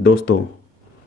दोस्तों,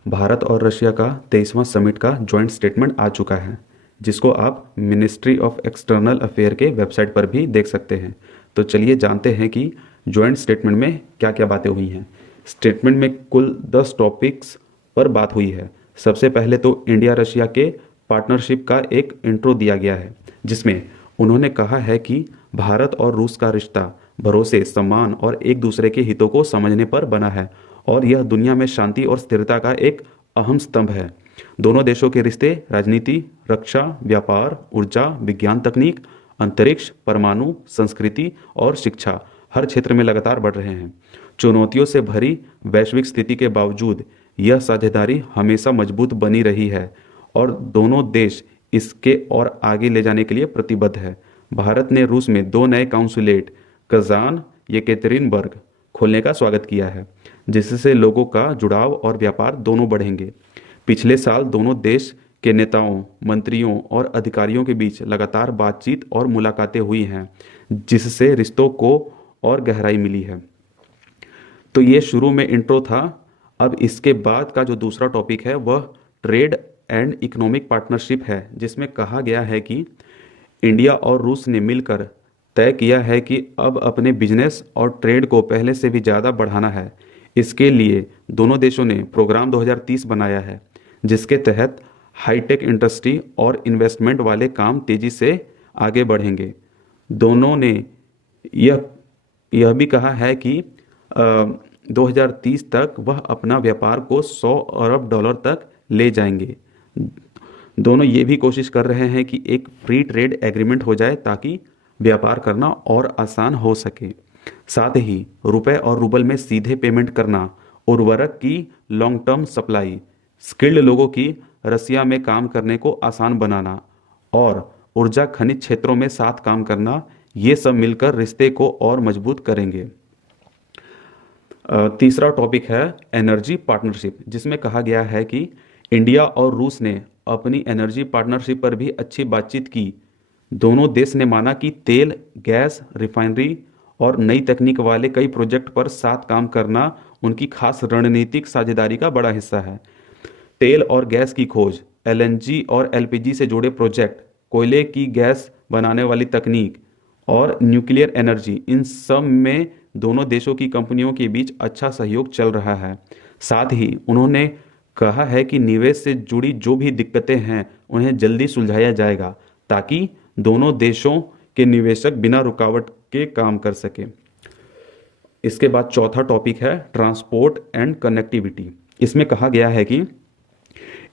भारत और रशिया का 23वां समिट का जॉइंट स्टेटमेंट आ चुका है, जिसको आप मिनिस्ट्री ऑफ एक्सटर्नल अफेयर के वेबसाइट पर भी देख सकते हैं। तो चलिए जानते हैं कि जॉइंट स्टेटमेंट में क्या क्या बातें हुई हैं। स्टेटमेंट में कुल 10 टॉपिक्स पर बात हुई है। सबसे पहले तो इंडिया रशिया के पार्टनरशिप का एक इंट्रो दिया गया है, जिसमें उन्होंने कहा है कि भारत और रूस का रिश्ता भरोसे, सम्मान और एक दूसरे के हितों को समझने पर बना है और यह दुनिया में शांति और स्थिरता का एक अहम स्तंभ है। दोनों देशों के रिश्ते राजनीति, रक्षा, व्यापार, ऊर्जा, विज्ञान तकनीक, अंतरिक्ष, परमाणु, संस्कृति और शिक्षा हर क्षेत्र में लगातार बढ़ रहे हैं। चुनौतियों से भरी वैश्विक स्थिति के बावजूद यह साझेदारी हमेशा मजबूत बनी रही है और दोनों देश इसके और आगे ले जाने के लिए प्रतिबद्ध है। भारत ने रूस में 2 नए काउंसुलेट कजान येकेतेरिनबर्ग खोलने का स्वागत किया है, जिससे लोगों का जुड़ाव और व्यापार दोनों बढ़ेंगे। पिछले साल दोनों देश के नेताओं, मंत्रियों और अधिकारियों के बीच लगातार बातचीत और मुलाकातें हुई हैं, जिससे रिश्तों को और गहराई मिली है। तो ये शुरू में इंट्रो था। अब इसके बाद का जो दूसरा टॉपिक है वह ट्रेड एंड इकोनॉमिक पार्टनरशिप है, जिसमें कहा गया है कि इंडिया और रूस ने मिलकर तय किया है कि अब अपने बिजनेस और ट्रेड को पहले से भी ज़्यादा बढ़ाना है। इसके लिए दोनों देशों ने प्रोग्राम 2030 बनाया है, जिसके तहत हाईटेक इंडस्ट्री और इन्वेस्टमेंट वाले काम तेज़ी से आगे बढ़ेंगे। दोनों ने यह यह भी कहा है कि 2030 तक वह अपना व्यापार को 100 अरब डॉलर तक ले जाएंगे। दोनों ये भी कोशिश कर रहे हैं कि एक फ्री ट्रेड एग्रीमेंट हो जाए ताकि व्यापार करना और आसान हो सके। साथ ही रुपए और रूबल में सीधे पेमेंट करना, उर्वरक की लॉन्ग टर्म सप्लाई, स्किल्ड लोगों की रसिया में काम करने को आसान बनाना और ऊर्जा खनिज क्षेत्रों में साथ काम करना, ये सब मिलकर रिश्ते को और मजबूत करेंगे। तीसरा टॉपिक है एनर्जी पार्टनरशिप, जिसमें कहा गया है कि इंडिया और रूस ने अपनी एनर्जी पार्टनरशिप पर भी अच्छी बातचीत की। दोनों देश ने माना कि तेल, गैस, रिफाइनरी और नई तकनीक वाले कई प्रोजेक्ट पर साथ काम करना उनकी खास रणनीतिक साझेदारी का बड़ा हिस्सा है। तेल और गैस की खोज, एलएनजी और एलपीजी से जुड़े प्रोजेक्ट, कोयले की गैस बनाने वाली तकनीक और न्यूक्लियर एनर्जी, इन सब में दोनों देशों की कंपनियों के बीच अच्छा सहयोग चल रहा है। साथ ही उन्होंने कहा है कि निवेश से जुड़ी जो भी दिक्कतें हैं उन्हें जल्दी सुलझाया जाएगा, ताकि दोनों देशों के निवेशक बिना रुकावट के काम कर सके। इसके बाद चौथा टॉपिक है ट्रांसपोर्ट एंड कनेक्टिविटी। इसमें कहा गया है कि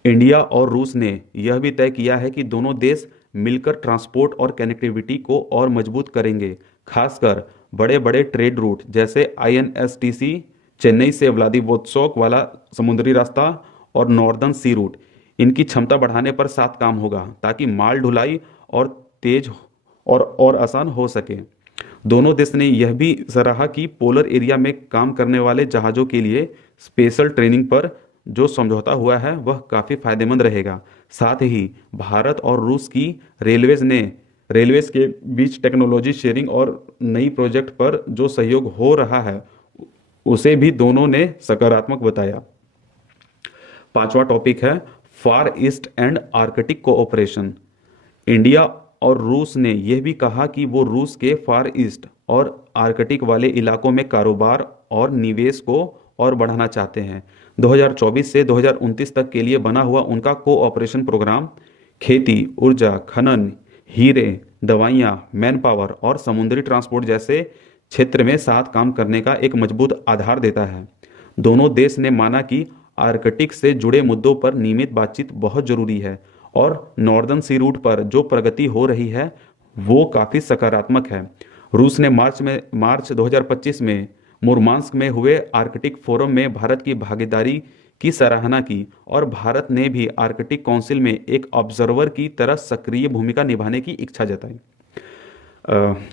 इंडिया और रूस ने यह भी तय किया है कि दोनों देश मिलकर ट्रांसपोर्ट और कनेक्टिविटी को और मजबूत करेंगे, खासकर बड़े बड़े ट्रेड रूट जैसे आईएनएसटीसी, चेन्नई से व्लादिवोस्तोक वाला समुद्री रास्ता और नॉर्दर्न सी रूट। इनकी क्षमता बढ़ाने पर साथ काम होगा ताकि माल ढुलाई और तेज और आसान हो सके। दोनों देश ने यह भी सराहा कि पोलर एरिया में काम करने वाले जहाज़ों के लिए स्पेशल ट्रेनिंग पर जो समझौता हुआ है वह काफ़ी फायदेमंद रहेगा। साथ ही भारत और रूस की रेलवेज के बीच टेक्नोलॉजी शेयरिंग और नई प्रोजेक्ट पर जो सहयोग हो रहा है उसे भी दोनों ने सकारात्मक बताया। पांचवा टॉपिक है far east and arctic cooperation. India और रूस ने यह भी कहा कि वो रूस के फार ईस्ट और आर्कटिक वाले इलाकों में कारोबार और निवेश को और बढ़ाना चाहते हैं। 2024 से 2029 तक के लिए बना हुआ उनका कोऑपरेशन प्रोग्राम खेती, ऊर्जा, खनन, हीरे, दवाइयाँ, मैन पावर और समुद्री ट्रांसपोर्ट जैसे क्षेत्र में साथ काम करने का एक मजबूत आधार देता है। दोनों देश ने माना कि आर्कटिक से जुड़े मुद्दों पर नियमित बातचीत बहुत जरूरी है और नॉर्दर्न सी रूट पर जो प्रगति हो रही है वो काफ़ी सकारात्मक है। रूस ने मार्च 2025 में मुरमांस्क में हुए आर्कटिक फोरम में भारत की भागीदारी की सराहना की और भारत ने भी आर्कटिक काउंसिल में एक ऑब्जर्वर की तरह सक्रिय भूमिका निभाने की इच्छा जताई।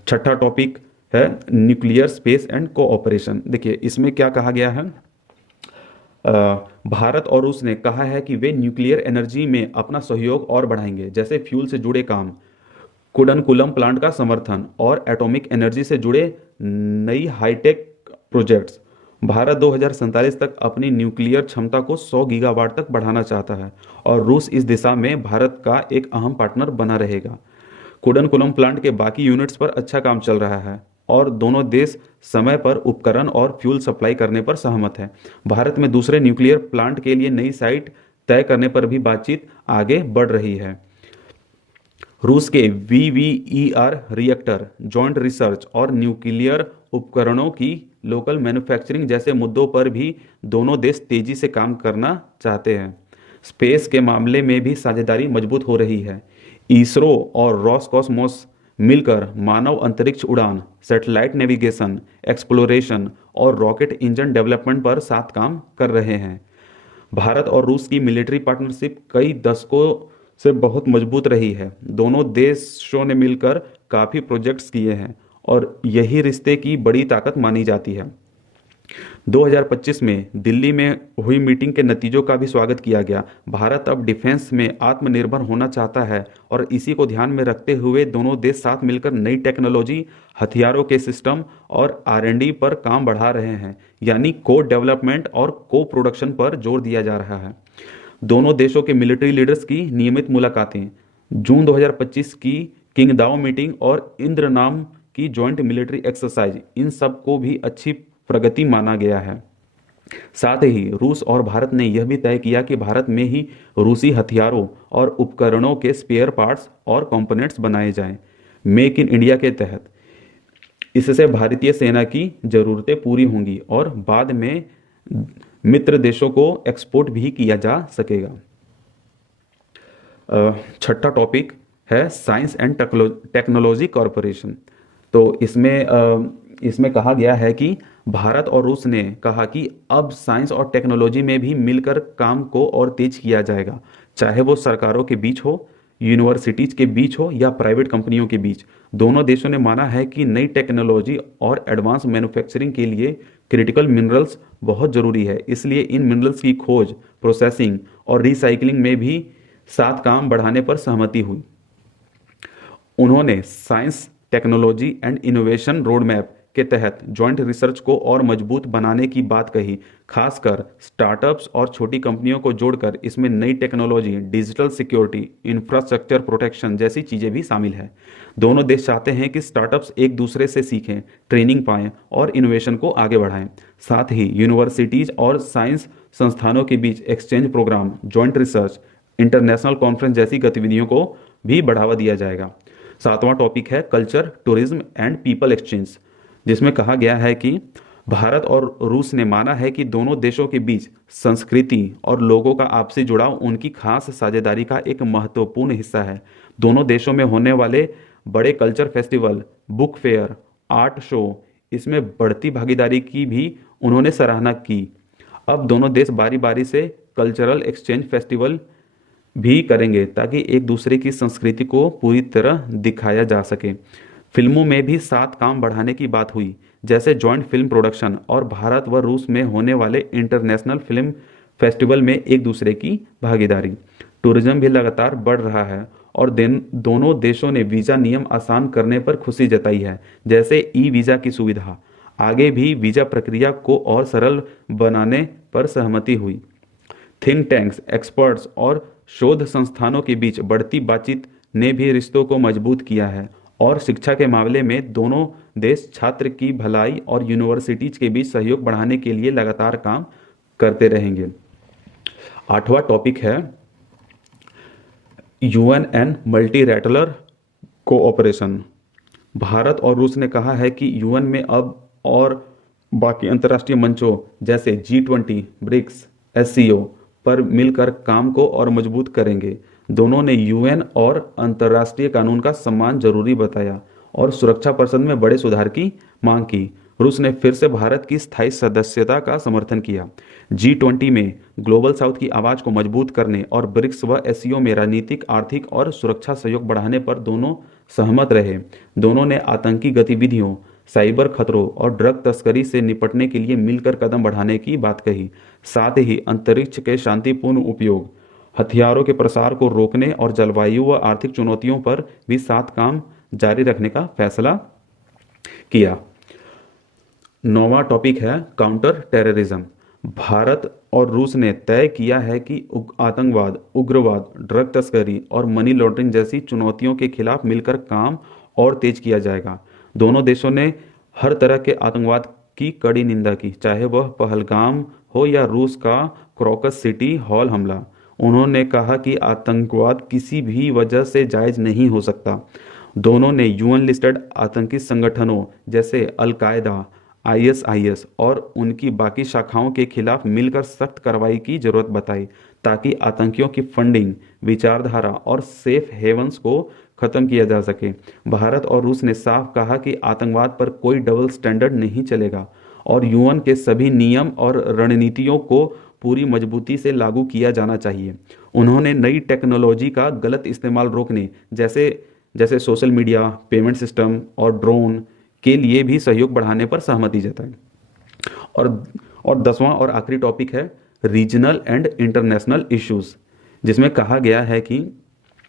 छठा टॉपिक है न्यूक्लियर स्पेस एंड कोऑपरेशन। देखिए इसमें क्या कहा गया है। भारत और रूस ने कहा है कि वे न्यूक्लियर एनर्जी में अपना सहयोग और बढ़ाएंगे, जैसे फ्यूल से जुड़े काम, कुडनकुलम प्लांट का समर्थन और एटॉमिक एनर्जी से जुड़े नई हाईटेक प्रोजेक्ट्स। भारत 2047 तक अपनी न्यूक्लियर क्षमता को 100 गीगावाट तक बढ़ाना चाहता है और रूस इस दिशा में भारत का एक अहम पार्टनर बना रहेगा। कुडनकुलम प्लांट के बाकी यूनिट्स पर अच्छा काम चल रहा है और दोनों देश समय पर उपकरण और फ्यूल सप्लाई करने पर सहमत हैं। भारत में दूसरे न्यूक्लियर प्लांट के लिए नई साइट तय करने पर भी बातचीत आगे बढ़ रही है। रूस के वीवीईआर रिएक्टर, जॉइंट रिसर्च और न्यूक्लियर उपकरणों की लोकल मैन्युफैक्चरिंग जैसे मुद्दों पर भी दोनों देश तेजी से काम करना चाहते हैं। स्पेस के मामले में भी साझेदारी मजबूत हो रही है। इसरो और रॉसकॉस्मोस मिलकर मानव अंतरिक्ष उड़ान, सैटेलाइट नेविगेशन, एक्सप्लोरेशन और रॉकेट इंजन डेवलपमेंट पर साथ काम कर रहे हैं। भारत और रूस की मिलिट्री पार्टनरशिप कई दशकों से बहुत मजबूत रही है। दोनों देशों ने मिलकर काफ़ी प्रोजेक्ट्स किए हैं और यही रिश्ते की बड़ी ताकत मानी जाती है। 2025 में दिल्ली में हुई मीटिंग के नतीजों का भी स्वागत किया गया। भारत अब डिफेंस में आत्मनिर्भर होना चाहता है और इसी को ध्यान में रखते हुए दोनों देश साथ मिलकर नई टेक्नोलॉजी, हथियारों के सिस्टम और R&D पर काम बढ़ा रहे हैं, यानी को डेवलपमेंट और को प्रोडक्शन पर जोर दिया जा रहा है। दोनों देशों के मिलिट्री लीडर्स की नियमित मुलाकातें, जून 2025 की किंगदाओ मीटिंग और इंद्र नाम की जॉइंट मिलिट्री एक्सरसाइज, इन सब को भी अच्छी प्रगति माना गया है। साथ ही रूस और भारत ने यह भी तय किया कि भारत में ही रूसी हथियारों और उपकरणों के स्पेयर पार्ट्स और कंपोनेंट्स बनाए जाएं, मेक इन इंडिया के तहत। इससे भारतीय सेना की ज़रूरतें पूरी होंगी और बाद में मित्र देशों को एक्सपोर्ट भी किया जा सकेगा। छठा टॉपिक है साइंस एंड टेक्नोलॉजी कॉरपोरेशन। तो इसमें कहा गया है कि भारत और रूस ने कहा कि अब साइंस और टेक्नोलॉजी में भी मिलकर काम को और तेज किया जाएगा, चाहे वो सरकारों के बीच हो, यूनिवर्सिटीज के बीच हो या प्राइवेट कंपनियों के बीच। दोनों देशों ने माना है कि नई टेक्नोलॉजी और एडवांस मैन्युफैक्चरिंग के लिए क्रिटिकल मिनरल्स बहुत ज़रूरी है, इसलिए इन मिनरल्स की खोज, प्रोसेसिंग और रिसाइकलिंग में भी साथ काम बढ़ाने पर सहमति हुई। उन्होंने science, technology and innovation roadmap के तहत जॉइंट रिसर्च को और मजबूत बनाने की बात कही, खासकर स्टार्टअप्स और छोटी कंपनियों को जोड़कर। इसमें नई technology, digital security, infrastructure protection जैसी चीज़ें भी शामिल हैं। दोनों देश चाहते हैं कि स्टार्टअप्स एक दूसरे से सीखें, ट्रेनिंग पाएं और इनोवेशन को आगे बढ़ाएं। साथ ही यूनिवर्सिटीज़ और साइंस संस्थानों के बीच exchange program, joint research, international conference जैसी गतिविधियों को भी बढ़ावा दिया जाएगा। सातवां टॉपिक है culture, tourism and people exchange, जिसमें कहा गया है कि भारत और रूस ने माना है कि दोनों देशों के बीच संस्कृति और लोगों का आपसी जुड़ाव उनकी खास साझेदारी का एक महत्वपूर्ण हिस्सा है। दोनों देशों में होने वाले बड़े culture festival, book fair, art show, इसमें बढ़ती भागीदारी की भी उन्होंने सराहना की। अब दोनों देश बारी बारी से कल्चरल एक्सचेंज फेस्टिवल भी करेंगे ताकि एक दूसरे की संस्कृति को पूरी तरह दिखाया जा सके। फिल्मों में भी साथ काम बढ़ाने की बात हुई, जैसे जॉइंट फिल्म प्रोडक्शन और भारत व रूस में होने वाले इंटरनेशनल फिल्म फेस्टिवल में एक दूसरे की भागीदारी। टूरिज्म भी लगातार बढ़ रहा है और दोनों देशों ने वीज़ा नियम आसान करने पर खुशी जताई है, जैसे ई वीज़ा की सुविधा। आगे भी वीज़ा प्रक्रिया को और सरल बनाने पर सहमति हुई। थिंक टैंक्स, एक्सपर्ट्स और शोध संस्थानों के बीच बढ़ती बातचीत ने भी रिश्तों को मजबूत किया है और शिक्षा के मामले में दोनों देश छात्र की भलाई और यूनिवर्सिटीज के बीच सहयोग बढ़ाने के लिए लगातार काम करते रहेंगे। आठवां टॉपिक है UN and multilateral cooperation. Bharat और रूस ने कहा है कि यूएन में अब और बाकी अंतर्राष्ट्रीय मंचों जैसे G20, ब्रिक्स, SCO पर मिलकर काम को और मजबूत करेंगे। दोनों ने यूएन और अंतर्राष्ट्रीय कानून का सम्मान जरूरी बताया और सुरक्षा परिषद में बड़े सुधार की मांग की। रूस ने फिर से भारत की स्थायी सदस्यता का समर्थन किया। G20 में ग्लोबल साउथ की आवाज़ को मजबूत करने और ब्रिक्स व SCO में राजनीतिक, आर्थिक और सुरक्षा सहयोग बढ़ाने पर दोनों सहमत रहे। दोनों ने आतंकी गतिविधियों, साइबर खतरों और ड्रग तस्करी से निपटने के लिए मिलकर कदम बढ़ाने की बात कही। साथ ही अंतरिक्ष के शांतिपूर्ण उपयोग, हथियारों के प्रसार को रोकने और जलवायु व आर्थिक चुनौतियों पर भी साथ काम जारी रखने का फैसला किया। नौवां टॉपिक है काउंटर टेररिज्म। भारत और रूस ने तय किया है कि आतंकवाद, उग्रवाद, ड्रग तस्करी और मनी लॉन्ड्रिंग जैसी चुनौतियों के खिलाफ मिलकर काम और तेज किया जाएगा। दोनों देशों ने हर तरह के आतंकवाद की कड़ी निंदा की, चाहे वह पहलगाम हो या रूस का क्रॉकस सिटी हॉल हमला। उन्होंने कहा कि आतंकवाद किसी भी वजह से जायज नहीं हो सकता। दोनों ने यूएन लिस्टेड आतंकी संगठनों जैसे अल कायदा, आईएसआईएस और उनकी बाकी शाखाओं के खिलाफ मिलकर सख्त कार्रवाई की जरूरत बताई, ताकि आतंकियों की फंडिंग, विचारधारा और सेफ हेवन्स को खत्म किया जा सके। भारत और रूस ने साफ कहा कि आतंकवाद पर कोई डबल स्टैंडर्ड नहीं चलेगा और यूएन के सभी नियम और रणनीतियों को पूरी मजबूती से लागू किया जाना चाहिए। उन्होंने नई टेक्नोलॉजी का गलत इस्तेमाल रोकने जैसे जैसे सोशल मीडिया, पेमेंट सिस्टम और ड्रोन के लिए भी सहयोग बढ़ाने पर सहमति जताई। और और 10वां और आखिरी टॉपिक है रीजनल एंड इंटरनेशनल इश्यूज, जिसमें कहा गया है कि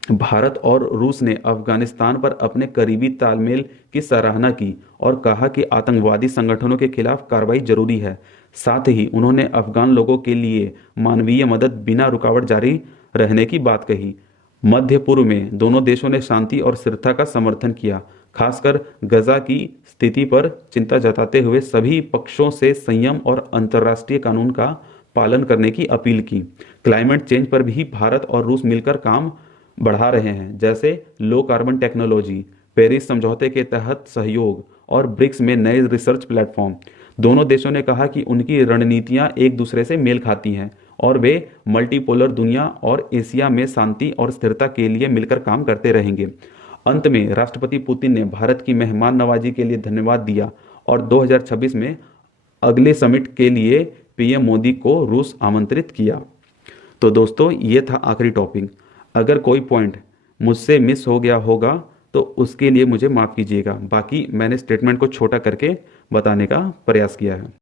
भारत और रूस ने अफगानिस्तान पर अपने करीबी तालमेल की सराहना की और कहा कि आतंकवादी संगठनों के खिलाफ कार्रवाई जरूरी है। साथ ही उन्होंने अफगान लोगों के लिए मानवीय मदद बिना रुकावट जारी रहने की बात कही। मध्य पूर्व में दोनों देशों ने शांति और स्थिरता का समर्थन किया, खासकर गजा की स्थिति पर चिंता जताते हुए सभी पक्षों से संयम और अंतर्राष्ट्रीय कानून का पालन करने की अपील की। क्लाइमेट चेंज पर भी भारत और रूस मिलकर काम बढ़ा रहे हैं, जैसे लो कार्बन टेक्नोलॉजी, पेरिस समझौते के तहत सहयोग और ब्रिक्स में नए रिसर्च प्लेटफॉर्म। दोनों देशों ने कहा कि उनकी रणनीतियां एक दूसरे से मेल खाती हैं और वे मल्टीपोलर दुनिया और एशिया में शांति और स्थिरता के लिए मिलकर काम करते रहेंगे। अंत में राष्ट्रपति पुतिन ने भारत की मेहमान नवाजी के लिए धन्यवाद दिया और 2026 में अगले समिट के लिए पीएम मोदी को रूस आमंत्रित किया। तो दोस्तों, ये था आखिरी टॉपिक। अगर कोई पॉइंट मुझसे मिस हो गया होगा तो उसके लिए मुझे माफ़ कीजिएगा। बाकी मैंने स्टेटमेंट को छोटा करके बताने का प्रयास किया है।